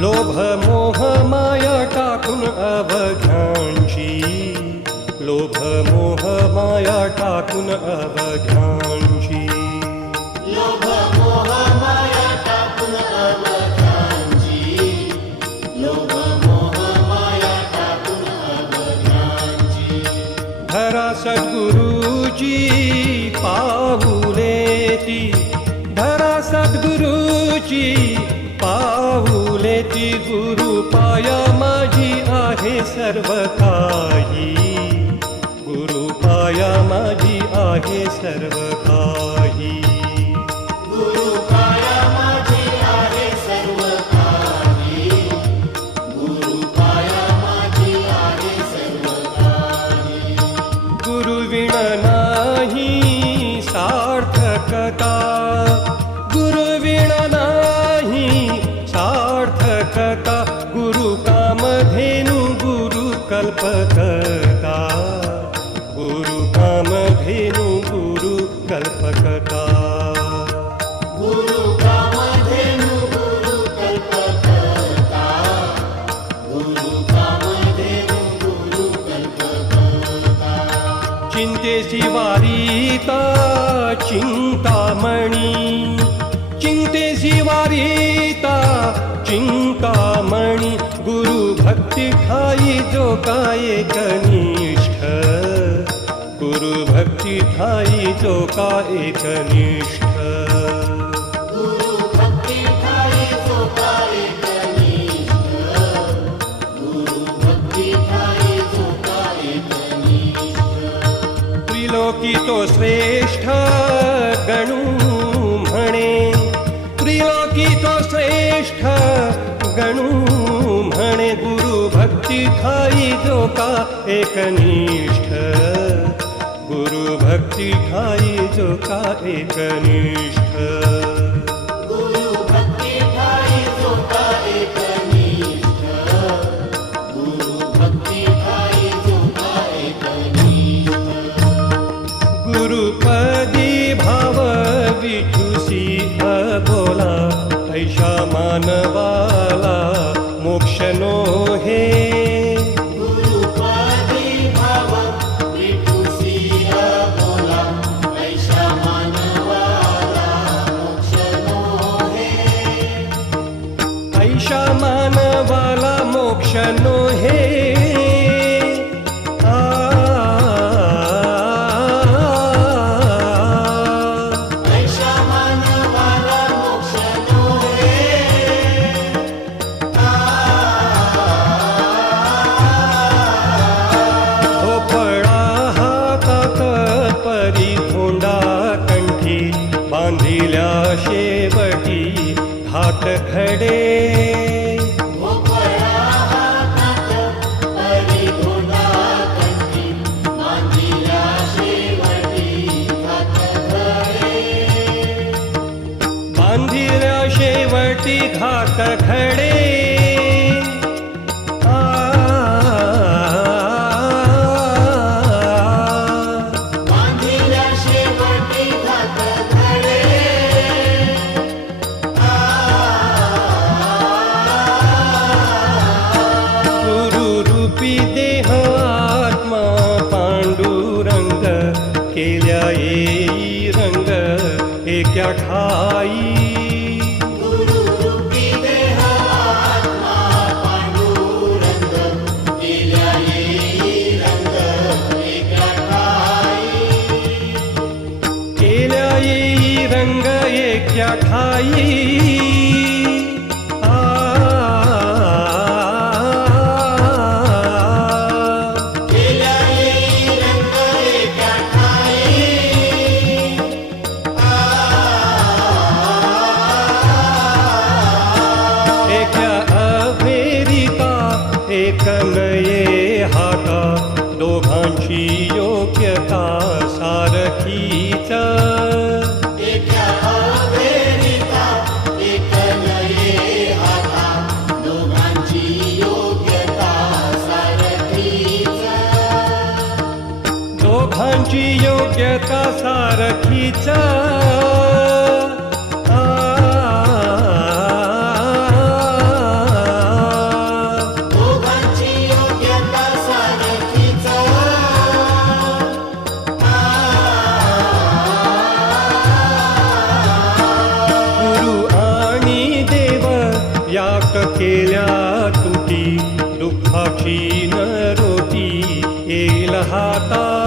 लोभ मोह माया टाकून अवघ्यांची, लोभ मोह माया टाकून अवघ्यांची, लोभ मोह माया टाकून अवघ्यांची, लोभ मोह माया टाकून अवघ्यांची. धरा सद्गुरुची पाऊलेती, धरा सद्गुरुची पाऊलेती. गुरु पाया माझी आहे सर्व काही, गुरु पाया माझी आहे सर्व काही. गुरु पाया माझी आहे सर्व काही, गुरु पाया माझी आहे सर्व काही. गुरु विण नाही सार्थकता, गुरु विण नाही सार्थकता. गुरु कामधेनु गुरु कल्पकता, गुरु कामधेनु गुरु कल्पकता. गुरु कामधेनु गुरु कल्पकता, गुरु कामधेनु गुरु कल्पकता. चिंतेची वारीता चिंतामणी, चिंतेची वारीता चिंतामणी. गुरु भक्ती ठाई जो का एकनिष्ठ, गुरु भक्ती ठाई जो का एकनिष्ठ. गुरु भक्ती ठाई जो का एकनिष्ठ, गुरु भक्ती ठाई जो का एकनिष्ठ. त्रिलोकी तो श्रेष्ठ गणू म्हणे, त्रिलोकी तो श्रेष्ठ गणू म्हणे. गुरु भक्ती ठाई जो का एकनिष्ठ, गुरु भक्ती ठाई जो का एकनिष्ठ. गुरु भक्ती ठाई जो का एकनिष्ठ, गुरु भक्ती ठाई जो का एकनिष्ठ. गुरुपदी भाव विठुसी अबोला, ऐशा मानवाला मोक्ष नो हे. गुरुपदी भाव विठुसी अबोला, ऐशा मानवाला मोक्ष नो हे. ऐशा मानवाला मोक्ष नो हे. ऐशा मानवाला मोक्ष नो हे. भोपळा हातात परी धोंडा कंठी, बांधिल्या शेवटी घात खडे. भोपळा हातात परी धोंडा कंठी, बांधिल्या शेवटी घात खडे. बांधिल्या शेवटी घात खडे. बांधिल्या शेवटी घात खडे. गुरु रूपी देह आत्मा पांडुरंग, केल्या येई रंग एका ठाई. गुरु रूपी देह आत्मा पांडुरंग, केल्या येई रंग एका ठाई. केल्या येई रंग एका ठाई. केल्या येई रंग एका ठाई. एका अभेरिता एक नये हाता, दोघांची योग्यता सारखीच. एका अभेरिता एक नये हाता, दोघांची योग्यता सारखीच. दोघांची योग्यता सारखीच. या तुटी दुःखाची न रोती येईल हाता